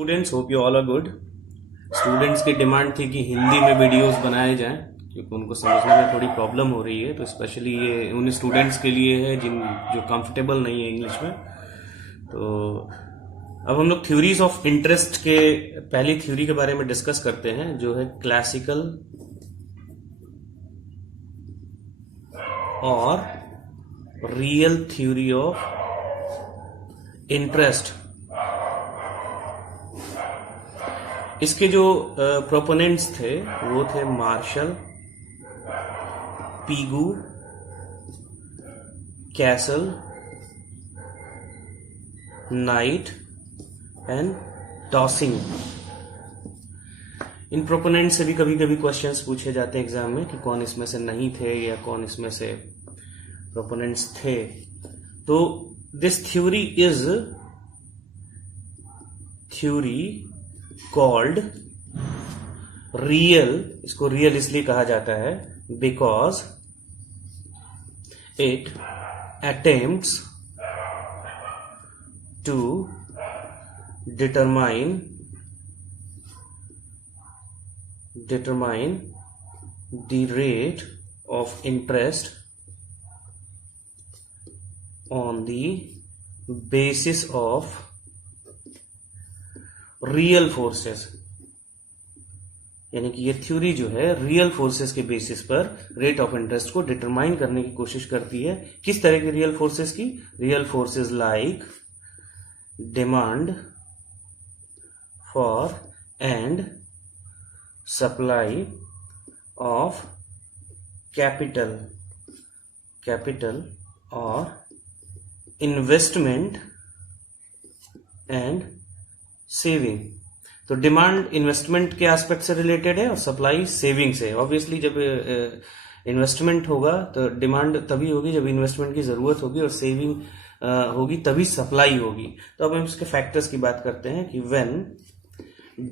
Students, hope you all are good. Students की demand थी कि हिंदी में वीडियोस बनाए जाएं क्योंकि उनको समझने में थोड़ी प्रॉब्लम हो रही है। तो स्पेशली ये उन स्टूडेंट्स के लिए है जो कंफर्टेबल नहीं है इंग्लिश में। तो अब हम लोग थ्योरीज ऑफ इंटरेस्ट के पहली थ्योरी के बारे में डिस्कस करते हैं, जो है क्लासिकल और रियल थ्योरी ऑफ इंटरेस्ट। इसके जो प्रोपोनेंट्स थे वो थे Marshall, Pigou, Cassel, Knight and Taussig. इन प्रोपोनेंट से भी कभी कभी क्वेश्चंस पूछे जाते हैं एग्जाम में कि कौन इसमें से नहीं थे या कौन इसमें से प्रोपोनेंट्स थे। तो this theory is theory called real. इसको रियल इसलिए कहा जाता है because it attempts to determine the rate of interest on the basis of real forces. यानी कि ये थ्योरी जो है रियल फोर्सेस के बेसिस पर रेट ऑफ इंटरेस्ट को डिटरमाइन करने की कोशिश करती है। किस तरह की रियल फोर्सेस की? Real forces like demand for and supply of capital और इन्वेस्टमेंट एंड सेविंग। तो डिमांड इन्वेस्टमेंट के एस्पेक्ट से रिलेटेड है और सप्लाई सेविंग से। ऑब्वियसली जब इन्वेस्टमेंट होगा तो डिमांड तभी होगी जब इन्वेस्टमेंट की जरूरत होगी, और सेविंग होगी तभी सप्लाई होगी। तो अब हम इसके फैक्टर्स की बात करते हैं कि when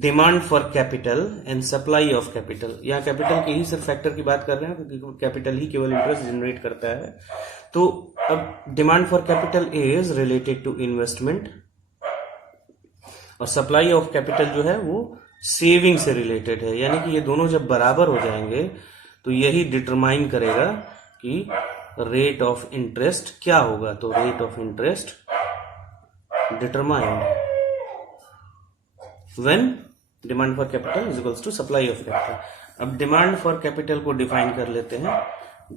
demand for capital and supply of capital, यहाँ कैपिटल के ही सिर्फ फैक्टर की बात कर रहे हैं क्योंकि कैपिटल ही केवल इंटरेस्ट जनरेट करता है। तो अब demand for capital is related to investment और सप्लाई ऑफ कैपिटल जो है वो सेविंग से रिलेटेड है। यानी कि ये दोनों जब बराबर हो जाएंगे तो यही डिटरमाइन करेगा कि रेट ऑफ इंटरेस्ट क्या होगा। तो rate of interest determined when demand for capital is equals to supply of capital. अब डिमांड फॉर कैपिटल को डिफाइन कर लेते हैं।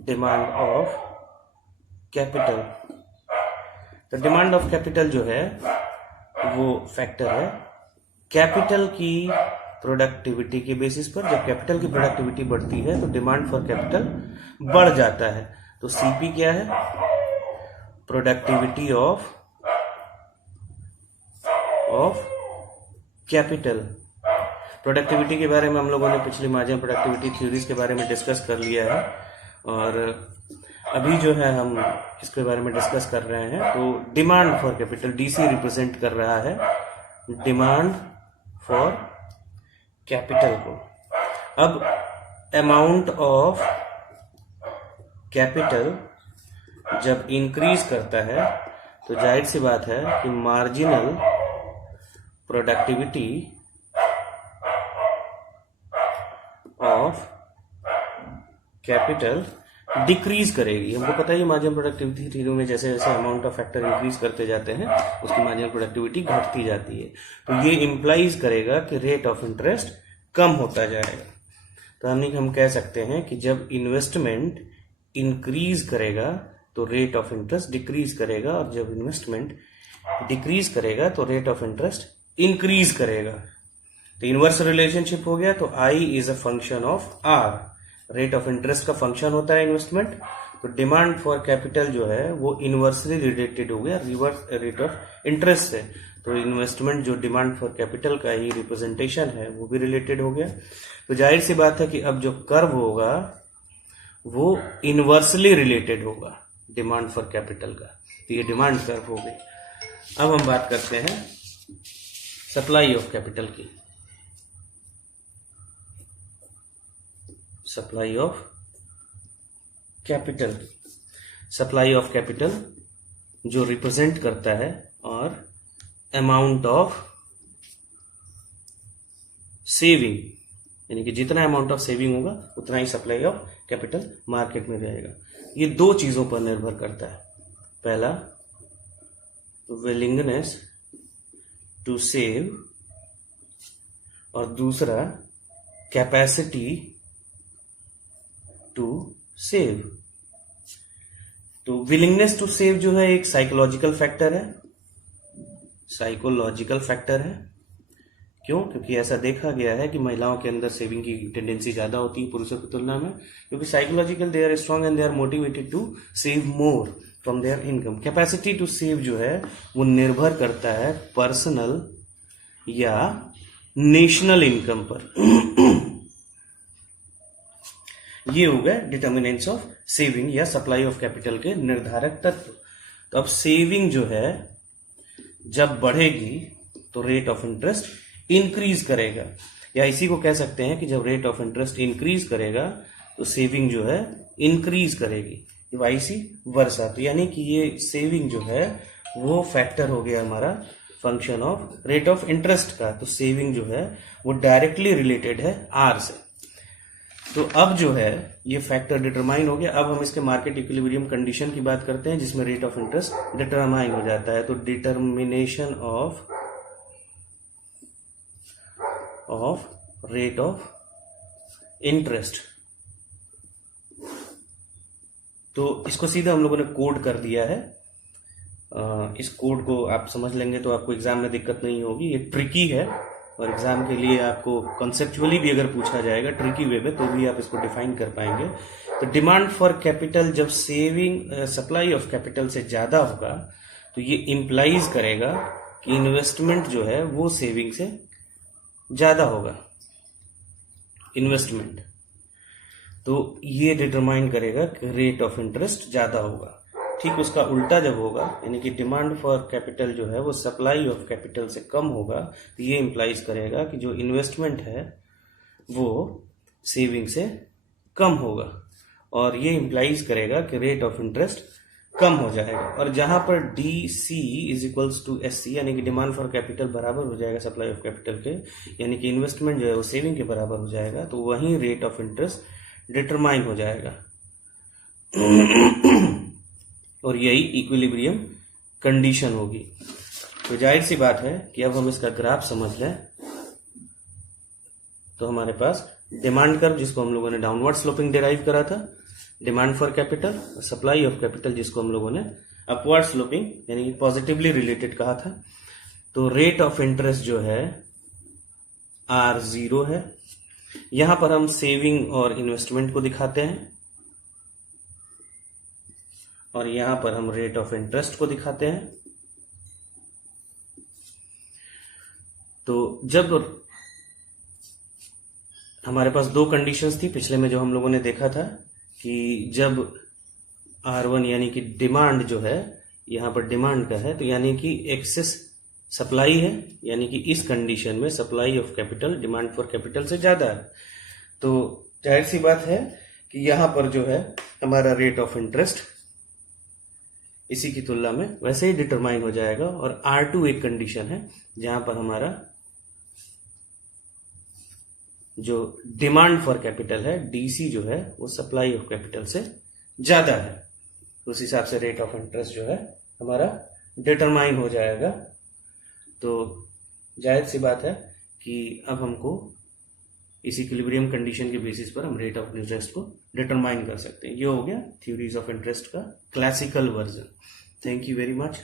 डिमांड ऑफ कैपिटल, तो डिमांड ऑफ कैपिटल जो है वो फैक्टर है कैपिटल की प्रोडक्टिविटी के बेसिस पर। जब कैपिटल की प्रोडक्टिविटी बढ़ती है तो डिमांड फॉर कैपिटल बढ़ जाता है। तो सीपी क्या है? Productivity of capital. प्रोडक्टिविटी के बारे में हम लोगों ने पिछली मार्जिनल प्रोडक्टिविटी थ्योरीज के बारे में डिस्कस कर लिया है और अभी जो है हम इसके बारे में डिस्कस कर रहे हैं। तो demand for capital, DC represent कर रहा है डिमांड फॉर कैपिटल को। अब अमाउंट ऑफ कैपिटल जब इंक्रीज करता है तो जाहिर सी बात है कि marginal productivity of capital decrease करेगी। हमको पता है मार्जिनल प्रोडक्टिविटी थ्योरी में जैसे जैसे अमाउंट ऑफ फैक्टर इंक्रीज करते जाते हैं उसकी मार्जिनल प्रोडक्टिविटी घटती जाती है। तो ये इंप्लाइज करेगा कि रेट ऑफ इंटरेस्ट कम होता जाएगा। तो हम कह सकते हैं कि जब इन्वेस्टमेंट इंक्रीज करेगा तो रेट ऑफ इंटरेस्ट डिक्रीज करेगा, और जब इन्वेस्टमेंट डिक्रीज करेगा तो रेट ऑफ इंटरेस्ट इंक्रीज करेगा। तो इनवर्स रिलेशनशिप हो गया। तो I is a function of R. Rate of interest का फंक्शन होता है इन्वेस्टमेंट। तो डिमांड फॉर कैपिटल जो है वो इनवर्सली रिलेटेड हो गया रिवर्स रेट ऑफ इंटरेस्ट से। तो इन्वेस्टमेंट जो डिमांड फॉर कैपिटल का ही रिप्रेजेंटेशन है वो भी रिलेटेड हो गया। तो जाहिर सी बात है कि अब जो कर्व होगा वो इनवर्सली रिलेटेड होगा डिमांड फॉर कैपिटल का। तो ये डिमांड कर्व हो गई। अब हम बात करते हैं सप्लाई ऑफ कैपिटल की। Supply of capital, supply of capital जो रिप्रेजेंट करता है और अमाउंट ऑफ सेविंग, यानी कि जितना अमाउंट ऑफ सेविंग होगा उतना ही सप्लाई ऑफ कैपिटल मार्केट में रहेगा। ये दो चीजों पर निर्भर करता है। पहला, विलिंगनेस टू सेव, और दूसरा कैपेसिटी टू सेव। तो विलिंगनेस टू सेव जो है एक साइकोलॉजिकल फैक्टर है, क्यों? क्योंकि ऐसा देखा गया है कि महिलाओं के अंदर सेविंग की टेंडेंसी ज्यादा होती है पुरुषों की तुलना में, क्योंकि psychological they are strong and they are motivated to save more from their income. Capacity to save जो है वो निर्भर करता है पर्सनल या नेशनल इनकम पर। ये हो गए डिटर्मिनेंट्स ऑफ सेविंग या सप्लाई ऑफ कैपिटल के निर्धारक तत्व। तो अब सेविंग जो है जब बढ़ेगी तो रेट ऑफ इंटरेस्ट इंक्रीज करेगा, या इसी को कह सकते हैं कि जब रेट ऑफ इंटरेस्ट इंक्रीज करेगा तो सेविंग जो है इंक्रीज करेगी, वाइसी वर्सा। तो यानी कि ये सेविंग जो है वो फैक्टर हो गया हमारा function of rate of interest का। तो सेविंग जो है वो डायरेक्टली रिलेटेड है आर से। तो अब जो है ये फैक्टर डिटरमाइन हो गया। अब हम इसके मार्केट इक्विलिब्रियम कंडीशन की बात करते हैं जिसमें रेट ऑफ इंटरेस्ट डिटरमाइन हो जाता है। तो determination of rate of interest, तो इसको सीधा हम लोगों ने कोड कर दिया है। इस कोड को आप समझ लेंगे तो आपको एग्जाम में दिक्कत नहीं होगी। ये ट्रिकी है और एग्जाम के लिए आपको कॉन्सेप्चुअली भी अगर पूछा जाएगा ट्रिकी वे में तो भी आप इसको डिफाइन कर पाएंगे। तो डिमांड फॉर कैपिटल जब सेविंग सप्लाई ऑफ कैपिटल से ज्यादा होगा तो ये इंप्लाइज करेगा कि इन्वेस्टमेंट जो है वो सेविंग से ज्यादा होगा, इन्वेस्टमेंट। तो ये डिटरमाइन करेगा कि रेट ऑफ इंटरेस्ट ज्यादा होगा। ठीक उसका उल्टा जब होगा, यानी कि डिमांड फॉर कैपिटल जो है वो सप्लाई ऑफ कैपिटल से कम होगा, तो ये इंप्लाइज करेगा कि जो इन्वेस्टमेंट है वो सेविंग से कम होगा, और ये इंप्लाइज करेगा कि रेट ऑफ इंटरेस्ट कम हो जाएगा। और जहां पर D C is equals to S C, यानी कि डिमांड फॉर कैपिटल बराबर हो जाएगा सप्लाई ऑफ कैपिटल के, यानी कि इन्वेस्टमेंट जो है वो सेविंग के बराबर हो जाएगा, तो वहीं रेट ऑफ इंटरेस्ट डिटरमाइन हो जाएगा। और यही इक्विलिब्रियम कंडीशन होगी। तो जाहिर सी बात है कि अब हम इसका ग्राफ समझ लें तो हमारे पास डिमांड कर्व, जिसको हम लोगों ने डाउनवर्ड स्लोपिंग डिराइव करा था, demand for capital, supply of capital जिसको हम लोगों ने अपवर्ड स्लोपिंग यानी पॉजिटिवली रिलेटेड कहा था। तो रेट ऑफ इंटरेस्ट जो है R0 है। यहां पर हम सेविंग और इन्वेस्टमेंट को दिखाते हैं, और यहां पर हम रेट ऑफ इंटरेस्ट को दिखाते हैं। तो जब हमारे पास दो कंडीशंस थी पिछले में जो हम लोगों ने देखा था कि जब R1 यानी कि डिमांड जो है यहां पर डिमांड का है, तो यानी कि एक्सेस सप्लाई है, यानी कि इस कंडीशन में supply of capital demand for capital से ज्यादा है। तो जाहिर सी बात है कि यहां पर जो है हमारा रेट ऑफ इंटरेस्ट इसी की तुलना में वैसे ही डिटरमाइन हो जाएगा। और R2 एक कंडीशन है जहां पर हमारा जो डिमांड फॉर कैपिटल है DC जो है वो सप्लाई ऑफ कैपिटल से ज्यादा है, उस हिसाब से रेट ऑफ इंटरेस्ट जो है हमारा डिटरमाइन हो जाएगा। तो जाहिर सी बात है कि अब हमको इस इक्विलिब्रियम कंडीशन के बेसिस पर हम रेट ऑफ इंटरेस्ट को डिटरमाइन कर सकते हैं। ये हो गया थ्योरीज ऑफ इंटरेस्ट का classical version. Thank you very much.